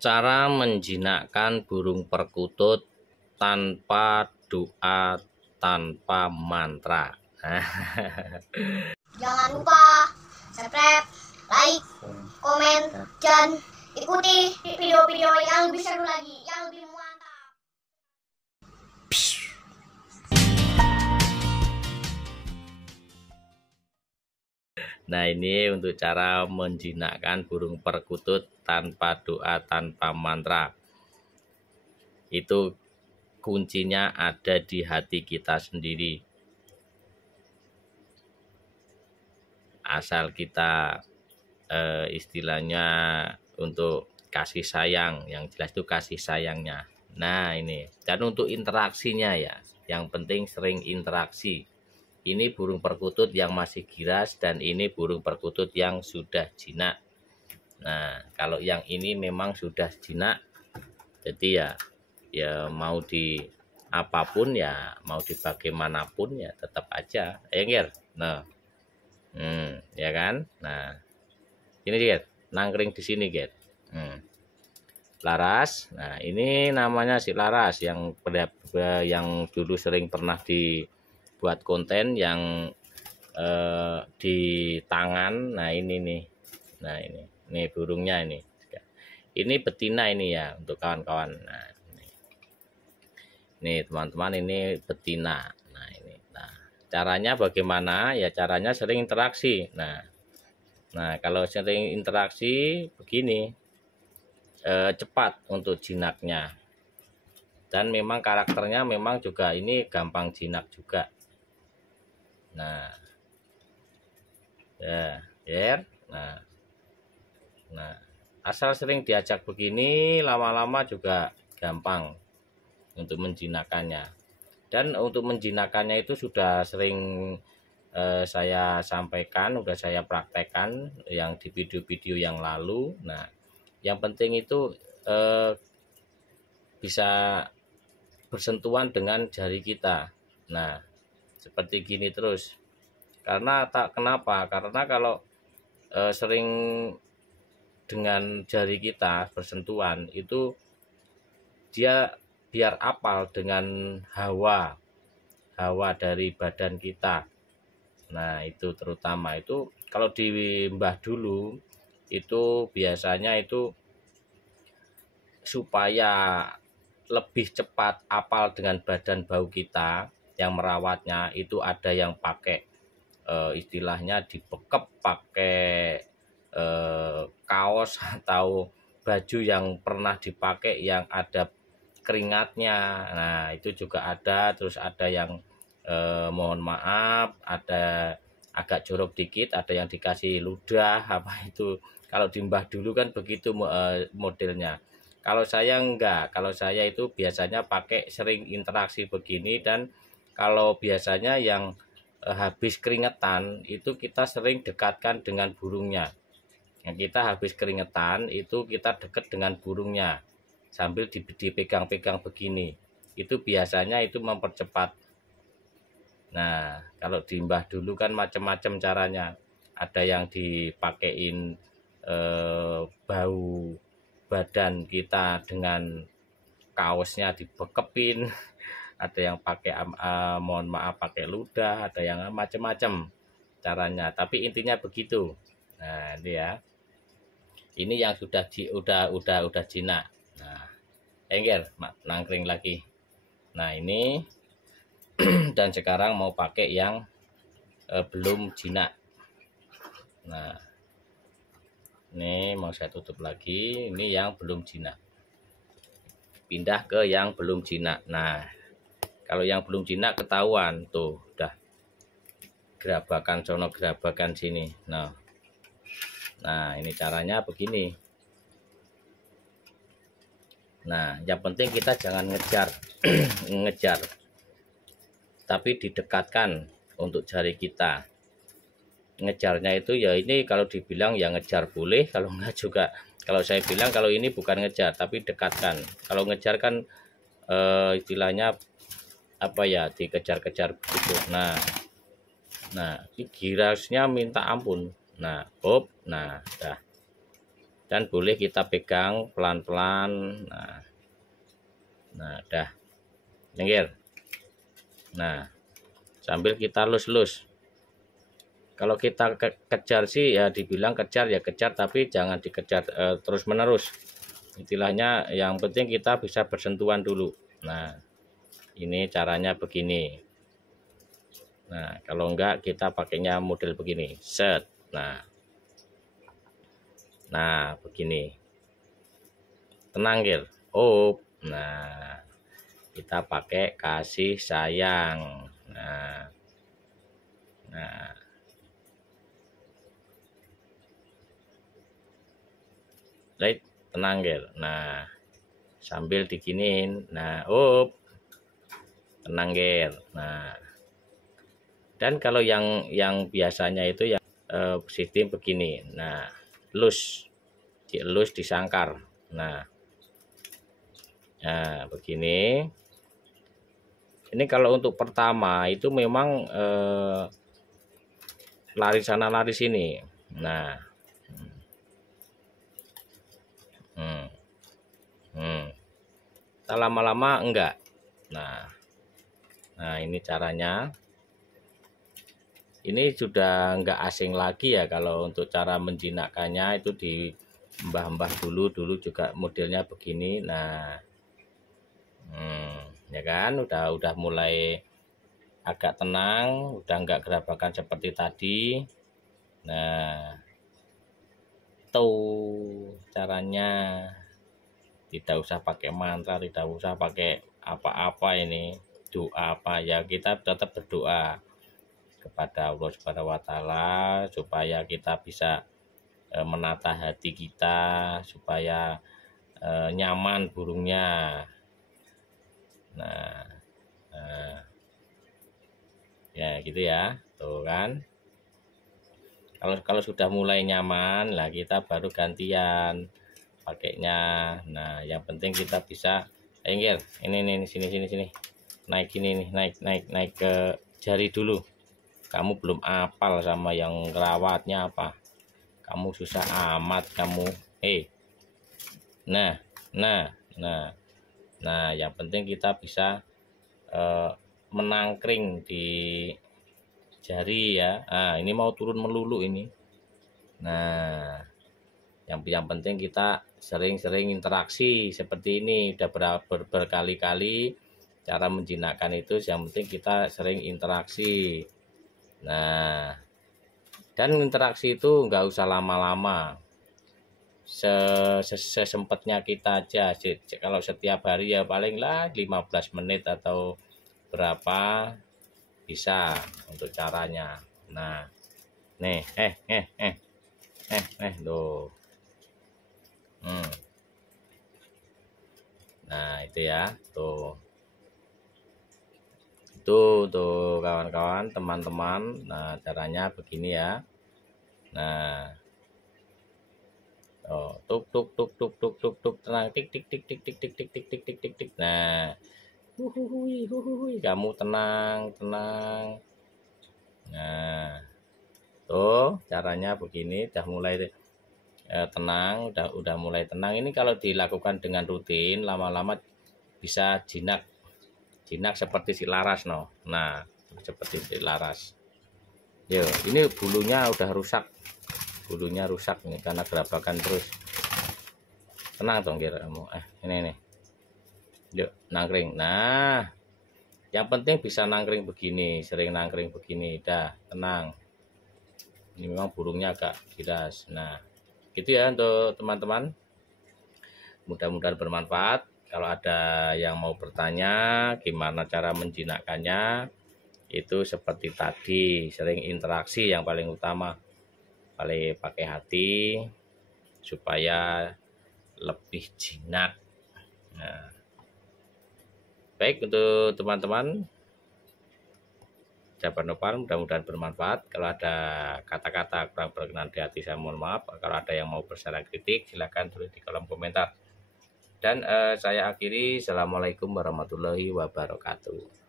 Cara menjinakkan burung perkutut tanpa doa, tanpa mantra. Jangan lupa subscribe, like, komen, dan ikuti video-video yang lebih seru lagi, yang lebih mantap. Nah, ini untuk cara menjinakkan burung perkutut tanpa doa, tanpa mantra. Itu kuncinya ada di hati kita sendiri. Asal kita istilahnya untuk kasih sayang, yang jelas itu kasih sayangnya. Nah, ini. Dan untuk interaksinya ya, yang penting sering interaksi. Ini burung perkutut yang masih giras dan ini burung perkutut yang sudah jinak. Nah, kalau yang ini memang sudah jinak, jadi ya mau di apapun ya, mau di bagaimanapun ya tetap aja, ya nah, ya kan. Nah, ini dia nangkring di sini, guys. Laras. Nah, ini namanya si Laras yang dulu sering pernah dibuat konten yang di tangan. Nah, ini nih. Nah, ini burungnya ini. Ini betina ini ya untuk kawan-kawan. Nah, ini teman-teman, ini betina. Nah, ini. Nah, caranya bagaimana? Ya caranya sering interaksi. Nah, kalau sering interaksi begini, cepat untuk jinaknya. Dan memang karakternya memang juga ini gampang jinak juga. Nah, ya. Nah, asal sering diajak begini, lama-lama juga gampang untuk menjinakkannya. Dan untuk menjinakkannya itu sudah sering saya sampaikan, sudah saya praktekkan yang di video-video yang lalu. Nah, yang penting itu bisa bersentuhan dengan jari kita. Nah, seperti gini terus. Kenapa? Karena kalau sering dengan jari kita bersentuhan itu dia biar apal dengan hawa dari badan kita. Nah, itu terutama itu kalau di mbah dulu itu biasanya itu supaya lebih cepat apal dengan badan bau kita yang merawatnya, itu ada yang pakai istilahnya dibekep pakai kaos atau baju yang pernah dipakai yang ada keringatnya. Nah, itu juga ada. Terus ada yang mohon maaf, ada agak jorok dikit, ada yang dikasih ludah apa itu. Kalau di mbah dulu kan begitu modelnya. Kalau saya enggak, kalau saya itu biasanya pakai sering interaksi begini. Dan kalau biasanya yang habis keringetan itu kita sering dekatkan dengan burungnya. Yang kita habis keringetan itu kita dekat dengan burungnya sambil dipegang-pegang begini. Itu biasanya itu mempercepat. Nah, kalau di mbah dulu kan macam-macam caranya. Ada yang dipakein bau badan kita dengan kaosnya dibekepin. Ada yang pakai mohon maaf pakai ludah, ada yang macam-macam caranya. Tapi intinya begitu. Nah, ini ya. Ini yang sudah jinak. Nah, nangkring lagi. Nah, ini dan sekarang mau pakai yang belum jinak. Nah, ini mau saya tutup lagi. Ini yang belum jinak. Pindah ke yang belum jinak. Nah, kalau yang belum jinak ketahuan tuh, udah gerabakan sono, gerabakan sini. Nah, ini caranya begini. Nah, yang penting kita jangan ngejar, tapi didekatkan untuk jari kita. Ngejarnya itu ya ini kalau dibilang ya ngejar boleh, kalau enggak juga. Kalau saya bilang kalau ini bukan ngejar, tapi dekatkan. Kalau ngejar kan istilahnya apa ya, dikejar-kejar begitu. Nah, ini girasnya minta ampun. Nah, dah. dan boleh kita pegang pelan-pelan. Nah dah nyengir. Nah sambil kita lus-lus. Kalau kita kejar sih ya dibilang kejar ya kejar, tapi jangan dikejar terus menerus. Istilahnya yang penting kita bisa bersentuhan dulu. Nah ini caranya begini. Nah kalau enggak kita pakainya model begini, set. Nah begini, tenang Gil. Nah kita pakai kasih sayang. Nah right, tenang Gil. Nah sambil diginin. Nah tenang Gil. Nah dan kalau yang biasanya itu yang sistem begini. Nah lus disangkar. Nah begini. Ini kalau untuk pertama itu memang lari sana lari sini. Nah lama-lama enggak. Nah ini caranya. Ini sudah enggak asing lagi ya kalau untuk cara menjinakkannya itu di mbah-mbah dulu juga modelnya begini. Nah ya kan udah mulai agak tenang, udah enggak gerabakan seperti tadi. Nah tuh caranya, tidak usah pakai mantra, tidak usah pakai apa-apa, ini doa apa ya, kita tetap berdoa kepada Allah Subhanahu wa Ta'ala supaya kita bisa menata hati kita, supaya nyaman burungnya. Nah ya gitu ya, tuh kan. Kalau sudah mulai nyaman lah kita baru gantian pakainya. Nah yang penting kita bisa ini sini naik gini nih, naik ke jari dulu. Kamu belum apal sama yang rawatnya apa, kamu susah amat kamu. Nah yang penting kita bisa menangkring di jari ya. Ini mau turun melulu ini. Nah yang penting kita sering-sering interaksi seperti ini. Udah berkali-kali cara menjinakkan itu, yang penting kita sering interaksi. Nah dan interaksi itu nggak usah lama-lama, sesempatnya kita aja. Kalau setiap hari ya paling lah 15 menit atau berapa bisa untuk caranya. Nah nih tuh. Nah itu ya, tuh kawan-kawan, teman-teman. Nah caranya begini ya. Nah tuk tenang, tik. Nah kamu tenang. Nah tuh caranya begini, udah mulai tenang, udah mulai tenang. Ini kalau dilakukan dengan rutin, lama-lama bisa jinak seperti si Laras no. Nah seperti si Laras. Yo ini bulunya udah rusak, nih karena gerabakan terus. Tenang dong kamu. Ini yuk nangkring. Nah yang penting bisa nangkring begini, sering nangkring begini. Dah tenang. Ini memang burungnya agak giras. Nah gitu ya untuk teman-teman, mudah-mudahan bermanfaat. Kalau ada yang mau bertanya gimana cara menjinakkannya, itu seperti tadi, sering interaksi yang paling utama, pakai hati supaya lebih jinak. Nah baik untuk teman-teman, jawaban Noval mudah-mudahan bermanfaat. Kalau ada kata-kata kurang berkenan di hati, saya mohon maaf. Kalau ada yang mau bersaran kritik, silahkan tulis di kolom komentar. Dan saya akhiri, assalamualaikum warahmatullahi wabarakatuh.